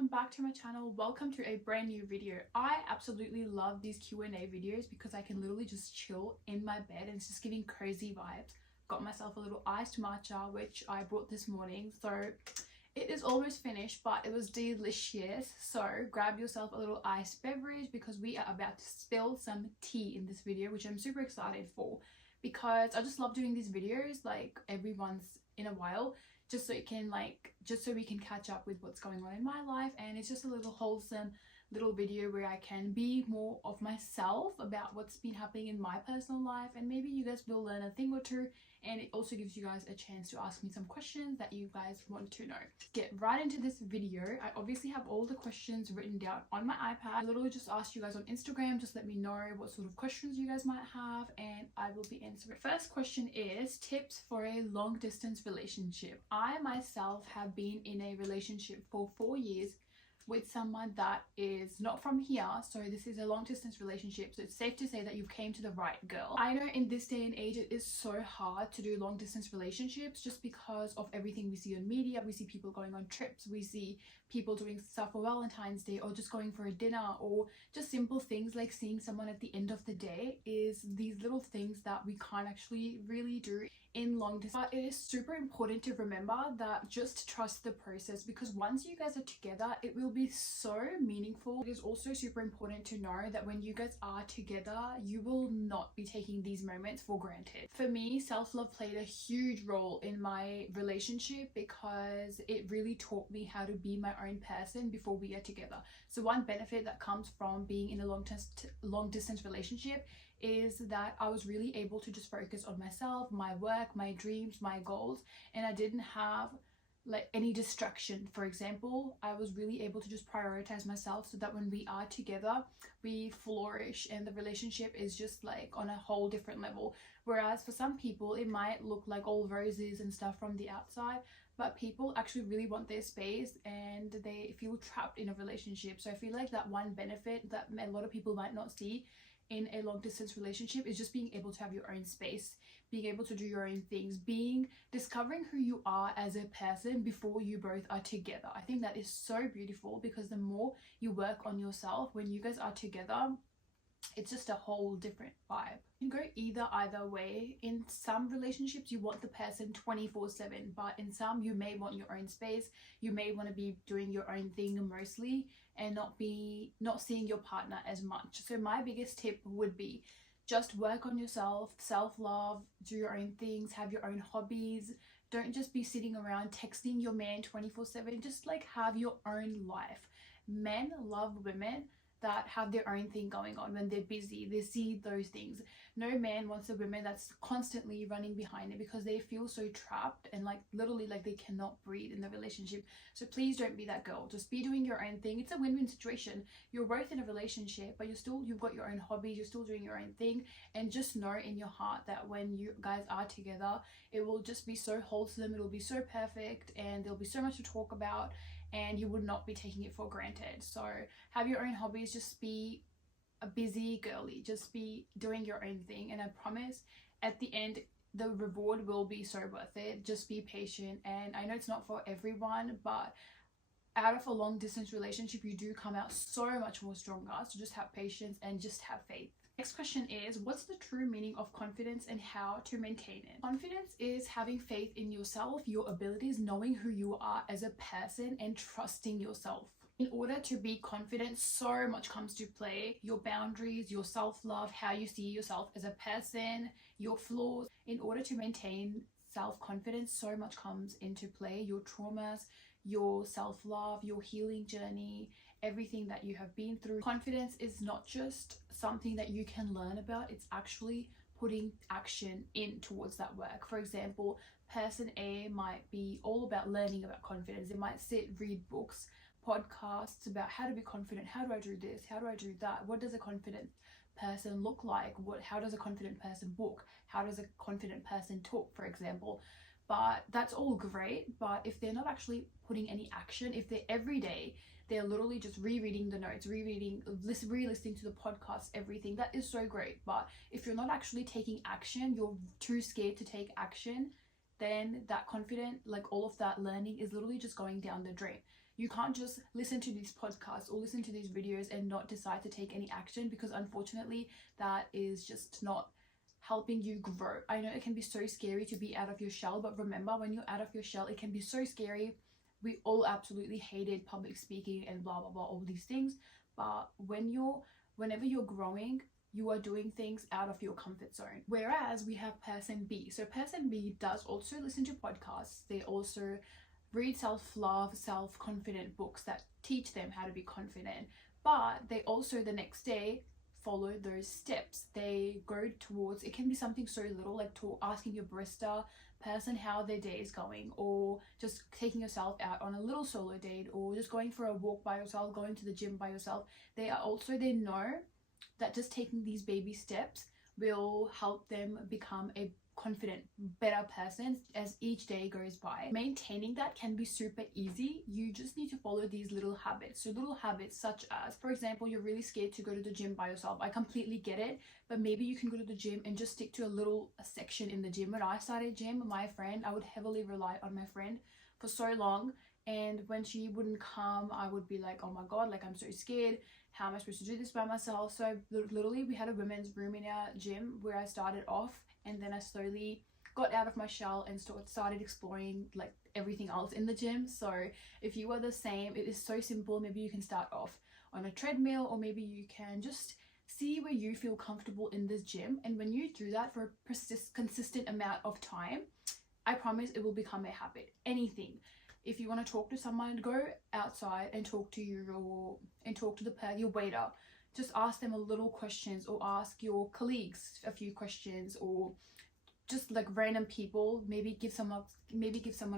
welcome back to my channel. Welcome to a brand new video. I absolutely love these Q&A videos because I can literally just chill in my bed and it's just giving cozy vibes. Got myself a little iced matcha which I brought this morning, so it is almost finished but it was delicious. So grab yourself a little iced beverage because we are about to spill some tea in this video, which I'm super excited for because I just love doing these videos like every once in a while, just so we can catch up with what's going on in my life. And it's just a little wholesome little video where I can be more of myself about what's been happening in my personal life, and maybe you guys will learn a thing or two, and it also gives you guys a chance to ask me some questions that you guys want to know. Get right into this video. I obviously have all the questions written down on my iPad. I literally just asked you guys on Instagram, just let me know what sort of questions you guys might have and I will be answering. First question is tips for a long distance relationship. I myself have been in a relationship for 4 years with someone that is not from here, so this is a long distance relationship, so it's safe to say that you came to the right girl. I know in this day and age it is so hard to do long distance relationships just because of everything we see on media. We see people going on trips, we see people doing stuff for Valentine's Day, or just going for a dinner, or just simple things like seeing someone at the end of the day. Is these little things that we can't actually really do in long distance. But it is super important to remember that just trust the process, because once you guys are together it will be so meaningful. It is also super important to know that when you guys are together you will not be taking these moments for granted. For me, self-love played a huge role in my relationship because it really taught me how to be my own person before we are together. So one benefit that comes from being in a long distance relationship is that I was really able to just focus on myself, my work, my dreams, my goals, and I didn't have like any distraction. For example, I was really able to just prioritize myself so that when we are together we flourish and the relationship is just like on a whole different level. Whereas for some people it might look like all roses and stuff from the outside, but people actually really want their space and they feel trapped in a relationship. So I feel like that one benefit that a lot of people might not see in a long distance relationship is just being able to have your own space, being able to do your own things, discovering who you are as a person before you both are together. I think that is so beautiful because the more you work on yourself when you guys are together, it's just a whole different vibe. You can go either way. In some relationships you want the person 24/7, but in some you may want your own space. You may want to be doing your own thing mostly and not seeing your partner as much. So my biggest tip would be just work on yourself, self-love, do your own things, have your own hobbies. Don't just be sitting around texting your man 24/7. Just like have your own life. Men love women that have their own thing going on. When they're busy, they see those things. No man wants a woman that's constantly running behind it because they feel so trapped and like literally like they cannot breathe in the relationship. So please don't be that girl. Just be doing your own thing. It's a win-win situation. You're both in a relationship but you've got your own hobbies, you're still doing your own thing, and just know in your heart that when you guys are together it will just be so wholesome, it'll be so perfect, and there'll be so much to talk about and you would not be taking it for granted. So have your own hobbies, just be a busy girly, just be doing your own thing, and I promise at the end the reward will be so worth it. Just be patient, and I know it's not for everyone, but out of a long distance relationship you do come out so much more stronger. So just have patience and just have faith. Next question is, what's the true meaning of confidence and how to maintain it? Confidence is having faith in yourself, your abilities, knowing who you are as a person and trusting yourself. In order to be confident, so much comes to play. Your boundaries, your self-love, how you see yourself as a person, your flaws. In order to maintain self-confidence, so much comes into play. Your traumas, your self-love, your healing journey, everything that you have been through. Confidence is not just something that you can learn about, it's actually putting action in towards that work. For example, person A might be all about learning about confidence. They might sit, read books, podcasts about how to be confident. How do I do this? How do I do that? What does a confident person look like? How does a confident person book? How does a confident person talk, for example? But that's all great, but if they're not actually putting any action, if they're every day they're literally just rereading the notes, re-listening to the podcast, everything, that is so great. But if you're not actually taking action, you're too scared to take action, then that confident, like all of that learning is literally just going down the drain. You can't just listen to these podcasts or listen to these videos and not decide to take any action, because unfortunately that is just not helping you grow. I know it can be so scary to be out of your shell, but remember, when you're out of your shell, it can be so scary. We all absolutely hated public speaking and blah blah blah, all these things. But whenever you're growing, you are doing things out of your comfort zone. Whereas we have person B. So person B does also listen to podcasts. They also read self-love, self-confident books that teach them how to be confident. But they also the next day follow those steps. They go towards, it can be something so little like asking your barista person how their day is going, or just taking yourself out on a little solo date, or just going for a walk by yourself, going to the gym by yourself. They know that just taking these baby steps will help them become a confident, better person as each day goes by. Maintaining that can be super easy. You just need to follow these little habits. So little habits such as, for example, you're really scared to go to the gym by yourself. I completely get it, but maybe you can go to the gym and just stick to a little section in the gym. When I started gym, my friend, I would heavily rely on my friend for so long, and when she wouldn't come, I would be like, oh my god, like I'm so scared. How am I supposed to do this by myself? So literally we had a women's room in our gym where I started off, and then I slowly got out of my shell and started exploring like everything else in the gym. So if you are the same, it is so simple. Maybe you can start off on a treadmill, or maybe you can just see where you feel comfortable in this gym, and when you do that for a consistent amount of time, I promise it will become a habit. Anything. If you want to talk to someone, go outside and talk to your waiter. Just ask them a little questions, or ask your colleagues a few questions, or just like random people. Maybe give someone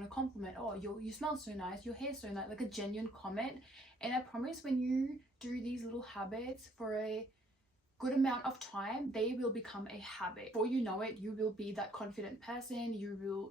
a compliment. Oh, you smell so nice, your hair's so nice, like a genuine comment. And I promise when you do these little habits for a good amount of time, they will become a habit. Before you know it, you will be that confident person.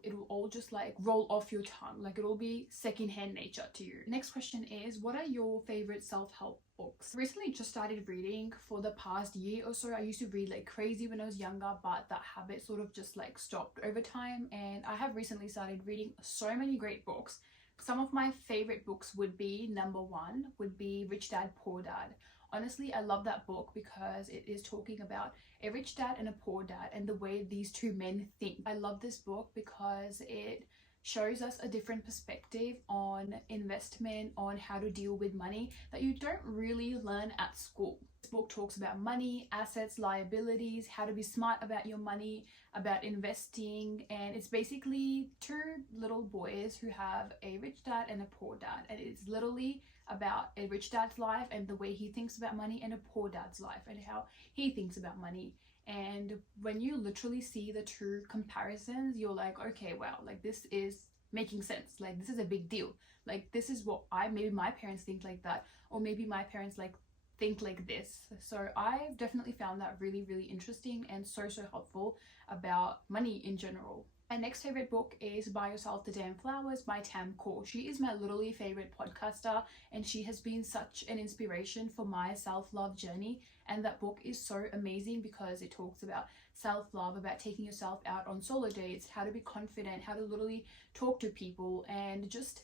It will all just like roll off your tongue, like it'll be secondhand nature to you. Next question is, what are your favorite self-help books? Recently just started reading for the past year or so. I used to read like crazy when I was younger, but that habit sort of just like stopped over time, and I have recently started reading so many great books. Some of my favorite books would be, number one would be Rich Dad Poor Dad. Honestly, I love that book because it is talking about a rich dad and a poor dad and the way these two men think. I love this book because it shows us a different perspective on investment, on how to deal with money that you don't really learn at school. This book talks about money, assets, liabilities, how to be smart about your money, about investing, and it's basically two little boys who have a rich dad and a poor dad, and it's literally about a rich dad's life and the way he thinks about money, and a poor dad's life and how he thinks about money. And when you literally see the true comparisons, you're like, okay, wow, like this is making sense. Like this is a big deal. Like this is what maybe my parents think like that, or maybe my parents like think like this. So I've definitely found that really, really interesting and so helpful about money in general. My next favorite book is Buy Yourself the Damn Flowers by Tam Kaur. She is my literally favorite podcaster, and she has been such an inspiration for my self-love journey. And that book is so amazing because it talks about self-love, about taking yourself out on solo dates, how to be confident, how to literally talk to people, and just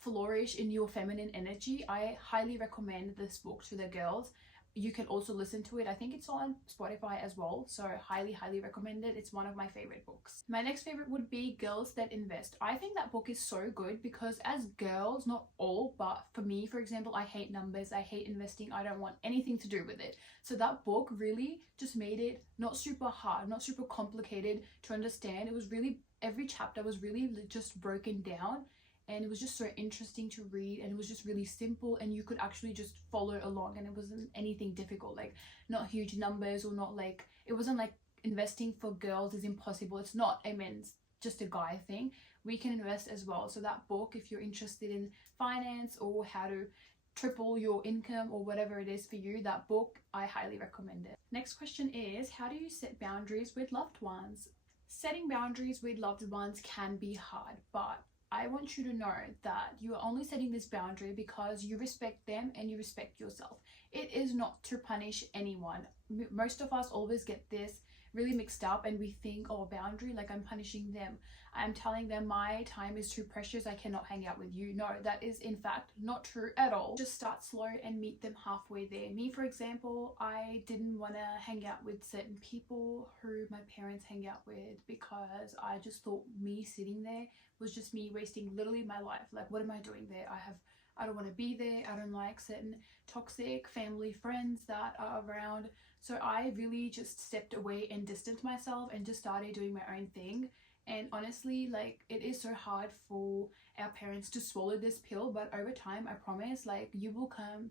flourish in your feminine energy. I highly recommend this book to the girls. You can also listen to it. I think it's on Spotify as well, so highly recommend it. It's one of my favorite books. My next favorite would be Girls That Invest. I think that book is so good because as girls, not all, but for me, for example, I hate numbers, I hate investing, I don't want anything to do with it. So that book really just made it not super hard, not super complicated to understand. It was really, every chapter was really just broken down, and it was just so interesting to read, and it was just really simple, and you could actually just follow along, and it wasn't anything difficult, like not huge numbers, or not like, it wasn't like investing for girls is impossible. It's not, I mean, it's just a guy thing. We can invest as well. So that book, if you're interested in finance or how to triple your income or whatever it is for you, that book, I highly recommend it. Next question is, how do you set boundaries with loved ones? Setting boundaries with loved ones can be hard, but I want you to know that you are only setting this boundary because you respect them and you respect yourself. It is not to punish anyone. Most of us always get this really mixed up, and we think, oh, boundary, like I'm punishing them. I'm telling them my time is too precious, I cannot hang out with you. No, that is in fact not true at all. Just start slow and meet them halfway there. Me, for example, I didn't want to hang out with certain people who my parents hang out with because I just thought me sitting there was just me wasting literally my life. Like, what am I doing there? I don't want to be there. I don't like certain toxic family friends that are around. So I really just stepped away and distanced myself and just started doing my own thing. And honestly, like, it is so hard for our parents to swallow this pill, but over time, I promise, like, you will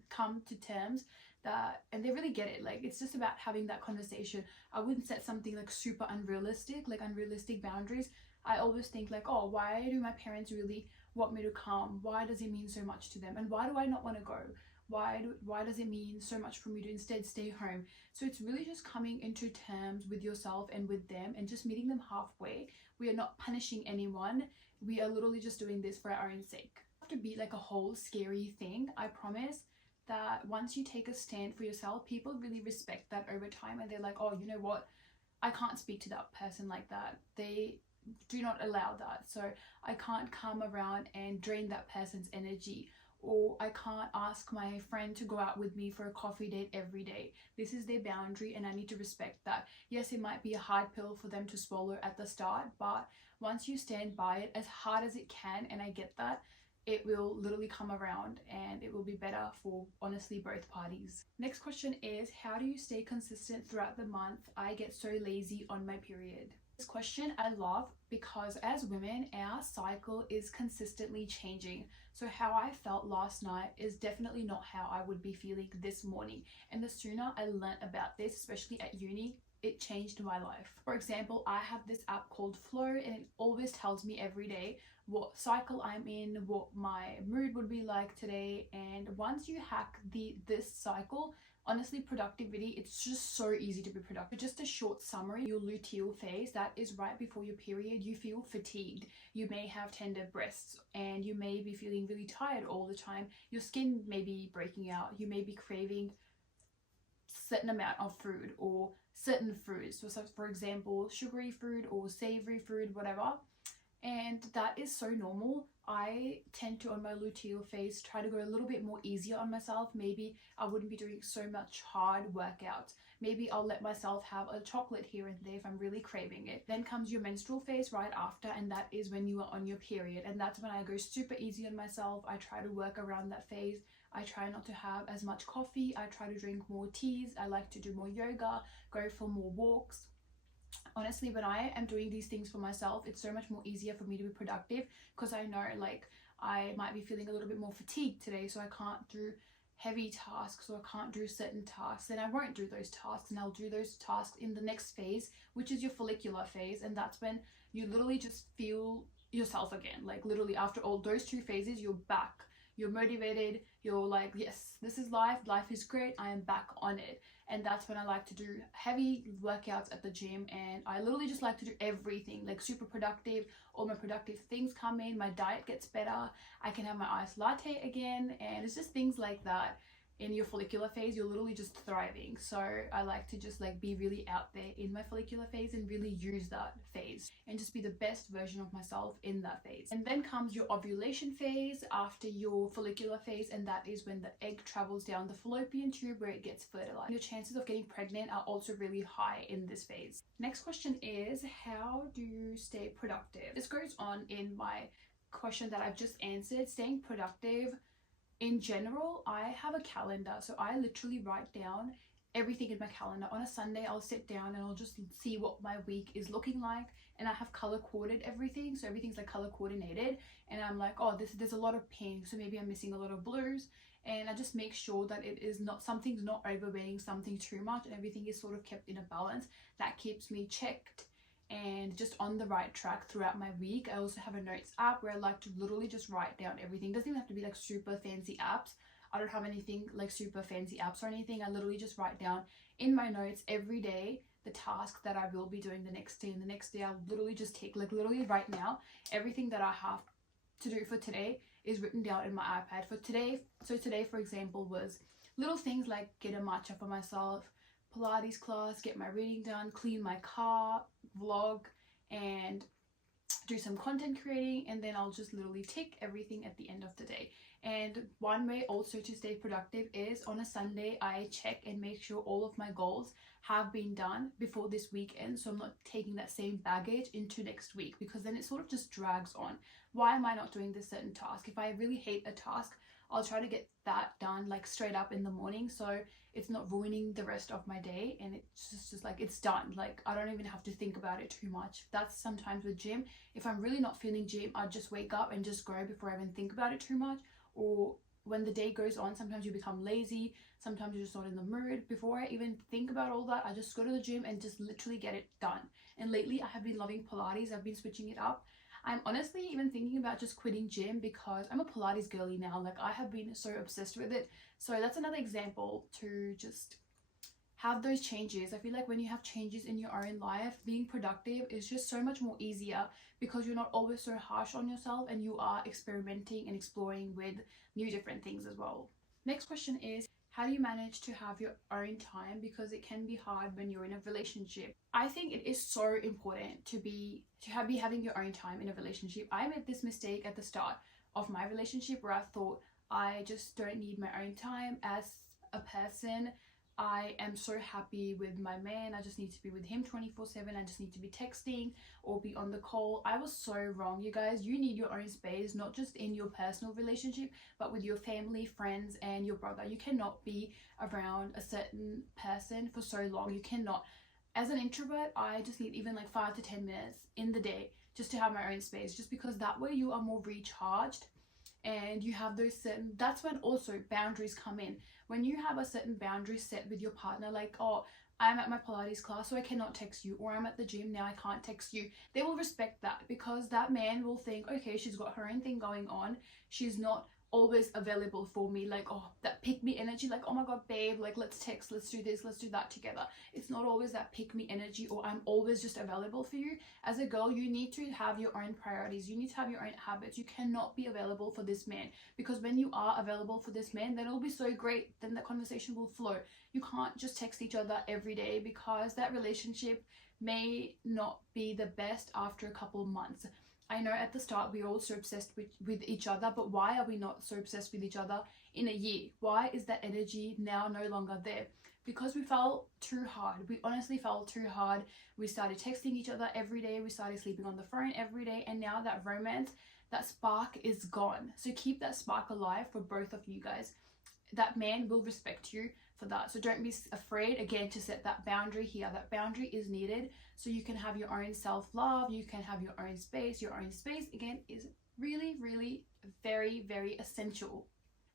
come to terms that, and they really get it. Like, it's just about having that conversation. I wouldn't set something like super unrealistic, like unrealistic boundaries. I always think like, oh, why do my parents really want me to come? Why does it mean so much to them? And why do I not want to go? Why does it mean so much for me to instead stay home? So it's really just coming into terms with yourself and with them and just meeting them halfway. We are not punishing anyone. We are literally just doing this for our own sake. It doesn't have to be like a whole scary thing. I promise that once you take a stand for yourself, people really respect that over time, and they're like, oh, you know what? I can't speak to that person like that. They do not allow that. So I can't come around and drain that person's energy, or I can't ask my friend to go out with me for a coffee date every day. This is their boundary and I need to respect that. Yes, it might be a hard pill for them to swallow at the start, but once you stand by it as hard as it can, and I get that, it will literally come around and it will be better for honestly both parties. Next question is, how do you stay consistent throughout the month? I get so lazy on my period. This question I love because as women, our cycle is consistently changing. So how I felt last night is definitely not how I would be feeling this morning. And the sooner I learnt about this, especially at uni, it changed my life. For example, I have this app called Flow, and it always tells me every day what cycle I'm in, what my mood would be like today. And once you hack this cycle, honestly, productivity, it's just so easy to be productive. Just a short summary, your luteal phase, that is right before your period, you feel fatigued. You may have tender breasts and you may be feeling really tired all the time. Your skin may be breaking out. You may be craving certain amount of food or certain foods. So for example, sugary food or savory food, whatever. And that is so normal. I tend to, on my luteal phase, try to go a little bit more easier on myself. Maybe I wouldn't be doing so much hard workouts. Maybe I'll let myself have a chocolate here and there if I'm really craving it. Then comes your menstrual phase right after, and that is when you are on your period. And that's when I go super easy on myself. I try to work around that phase. I try not to have as much coffee. I try to drink more teas. I like to do more yoga, go for more walks. Honestly, when I am doing these things for myself, it's so much more easier for me to be productive because I know like I might be feeling a little bit more fatigued today, so I can't do heavy tasks or I can't do certain tasks, then I won't do those tasks, and I'll do those tasks in the next phase, which is your follicular phase. And that's when you literally just feel yourself again. Like literally after all those two phases, you're back, you're motivated, you're like, yes, this is life is great, I am back on it. And that's when I like to do heavy workouts at the gym, and I literally just like to do everything, like super productive. All my productive things come in, my diet gets better, I can have my iced latte again, and it's just things like that. In your follicular phase, you're literally just thriving. So I like to just like be really out there in my follicular phase and really use that phase and just be the best version of myself in that phase. And then comes your ovulation phase after your follicular phase, and that is when the egg travels down the fallopian tube where it gets fertilized. Your chances of getting pregnant are also really high in this phase. Next question is, how do you stay productive? This goes on in my question that I've just answered. Staying productive in general, I have a calendar, so I literally write down everything in my calendar. On a Sunday, I'll sit down and I'll just see what my week is looking like, and I have color coded everything, so everything's like color coordinated, and I'm like, oh, there's a lot of pink, so maybe I'm missing a lot of blues, and I just make sure that it is not, something's not overweighing something too much, and everything is sort of kept in a balance. That keeps me checked and just on the right track throughout my week. I also have a notes app where I like to literally just write down everything. It doesn't even have to be like super fancy apps. I don't have anything like super fancy apps or anything. I literally just write down in my notes every day the task that I will be doing the next day, and the next day I'll literally just take, like literally right now, everything that I have to do for today is written down in my iPad for today. So today, for example, was little things like get a matcha for myself, Pilates class, get my reading done, clean my car, vlog, and do some content creating, and then I'll just literally tick everything at the end of the day. And one way also to stay productive is on a Sunday I check and make sure all of my goals have been done before this weekend, so I'm not taking that same baggage into next week, because then it sort of just drags on. Why am I not doing this certain task? If I really hate a task, I'll try to get that done like straight up in the morning, so it's not ruining the rest of my day, and it's just like it's done. Like I don't even have to think about it too much. That's sometimes with gym. If I'm really not feeling gym, I just wake up and just go before I even think about it too much. Or when the day goes on, sometimes you become lazy, sometimes you're just not in the mood. Before I even think about all that, I just go to the gym and just literally get it done. And lately I have been loving Pilates. I've been switching it up. I'm honestly even thinking about just quitting gym because I'm a Pilates girly now. Like I have been so obsessed with it. So that's another example to just have those changes. I feel like when you have changes in your own life, being productive is just so much more easier because you're not always so harsh on yourself and you are experimenting and exploring with new different things as well. Next question is, how do you manage to have your own time? Because it can be hard when you're in a relationship. I think it is so important to be having your own time in a relationship. I made this mistake at the start of my relationship where I thought I just don't need my own time as a person. I am so happy with my man. I just need to be with him 24/7. I just need to be texting or be on the call. I was so wrong, you guys. You need your own space, not just in your personal relationship, but with your family, friends, and your brother. You cannot be around a certain person for so long. You cannot. As an introvert, I just need even like 5 to 10 minutes in the day just to have my own space, just because that way you are more recharged and you have those certain, that's when also boundaries come in. When you have a certain boundary set with your partner, like, oh, I'm at my Pilates class, so I cannot text you, or I'm at the gym now, I can't text you. They will respect that, because that man will think, okay, she's got her own thing going on. She's not always available for me, like, oh, that pick me energy, like, oh my god, babe, like, let's text, let's do this, let's do that together. It's not always that pick me energy, or I'm always just available for you. As a girl, you need to have your own priorities. You need to have your own habits. You cannot be available for this man, because when you are available for this man, then it'll be so great, then the conversation will flow. You can't just text each other every day, because that relationship may not be the best after a couple of months. I know at the start we were all so obsessed with each other, but why are we not so obsessed with each other in a year? Why is that energy now no longer there? Because we fell too hard. We honestly fell too hard. We started texting each other every day. We started sleeping on the phone every day. And now that romance, that spark is gone. So keep that spark alive for both of you guys. That man will respect you for that. So don't be afraid, again, to set that boundary here. That boundary is needed so you can have your own self-love. You can have your own space. Your own space, again, is really, really very, very essential.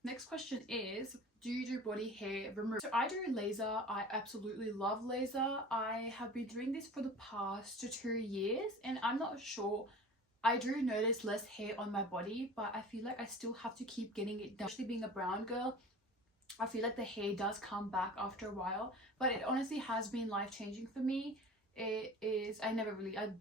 Next question is, do you do body hair removal? So I do laser. I absolutely love laser. I have been doing this for the past 2 years, and I'm not sure. I do notice less hair on my body, but I feel like I still have to keep getting it done. Especially being a brown girl, I feel like the hair does come back after a while, but it honestly has been life-changing for me. It is, I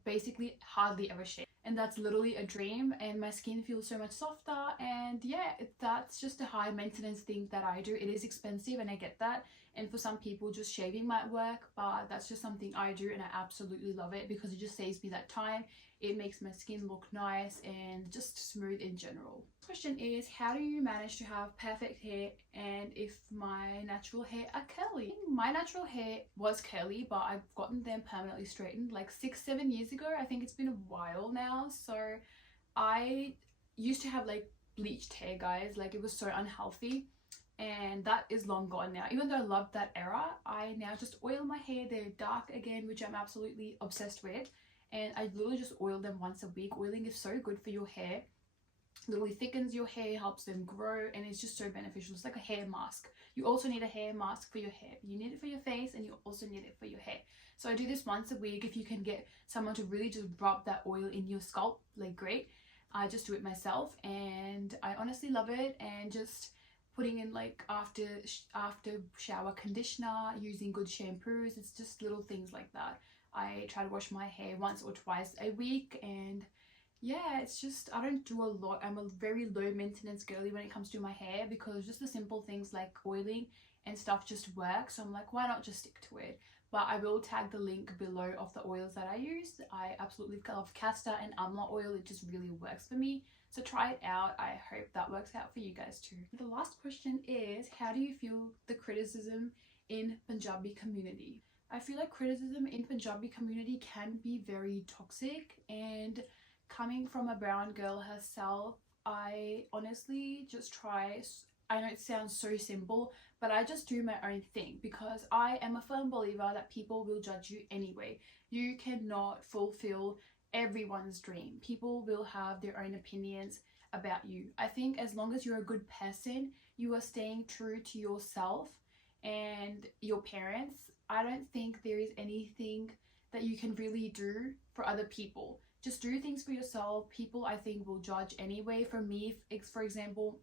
basically hardly ever shave, and that's literally a dream, and my skin feels so much softer. And yeah, that's just a high maintenance thing that I do. It is expensive, and I get that, and for some people just shaving might work, but that's just something I do, and I absolutely love it because it just saves me that time. It makes my skin look nice and just smooth in general. Question is, how do you manage to have perfect hair, and if my natural hair are curly? My natural hair was curly, but I've gotten them permanently straightened like 6-7 years ago. I think it's been a while now. So I used to have like bleached hair, guys. Like, it was so unhealthy, and that is long gone now. Even though I loved that era, I now just oil my hair. They're dark again, which I'm absolutely obsessed with. And I literally just oil them once a week. Oiling is so good for your hair. Literally thickens your hair, helps them grow, and it's just so beneficial. It's like a hair mask. You also need a hair mask for your hair. You need it for your face, and you also need it for your hair. So I do this once a week. If you can get someone to really just rub that oil in your scalp, like, great. I just do it myself, and I honestly love it. And just putting in like after shower conditioner, using good shampoos. It's just little things like that. I try to wash my hair once or twice a week, and yeah, it's just, I don't do a lot. I'm a very low maintenance girly when it comes to my hair, because just the simple things like oiling and stuff just works. So I'm like, why not just stick to it? But I will tag the link below of the oils that I use. I absolutely love castor and amla oil. It just really works for me. So try it out. I hope that works out for you guys too. The last question is, how do you feel the criticism in Punjabi community? I feel like criticism in Punjabi community can be very toxic, and coming from a brown girl herself, I honestly just try. I know it sounds so simple, but I just do my own thing because I am a firm believer that people will judge you anyway. You cannot fulfill everyone's dream. People will have their own opinions about you. I think as long as you're a good person, you are staying true to yourself and your parents, I don't think there is anything that you can really do for other people. Just do things for yourself. People, I think, will judge anyway. For me, for example,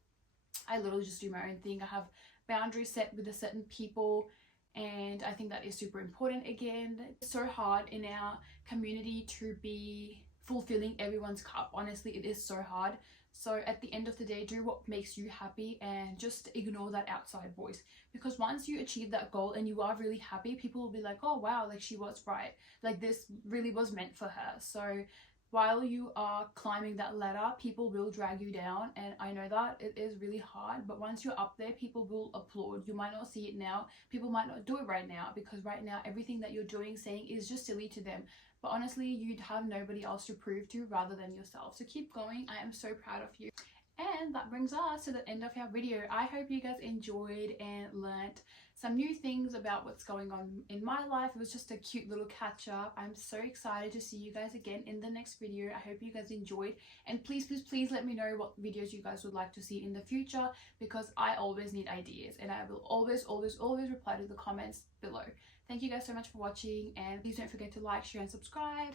I literally just do my own thing. I have boundaries set with a certain people, and I think that is super important. Again, it's so hard in our community to be fulfilling everyone's cup. Honestly, it is so hard. So at the end of the day, do what makes you happy and just ignore that outside voice, because once you achieve that goal and you are really happy, people will be like, oh wow, like she was right, like this really was meant for her. So while you are climbing that ladder, people will drag you down, and I know that it is really hard, but once you're up there, people will applaud. You might not see it now, people might not do it right now, because right now everything that you're doing, saying is just silly to them, but honestly you'd have nobody else to prove to rather than yourself. So keep going. I am so proud of you. And that brings us to the end of our video. I hope you guys enjoyed and learnt some new things about what's going on in my life. It was just a cute little catch up. I'm so excited to see you guys again in the next video. I hope you guys enjoyed, and please let me know what videos you guys would like to see in the future, because I always need ideas, and I will always reply to the comments below. Thank you guys so much for watching, and please don't forget to like, share and subscribe.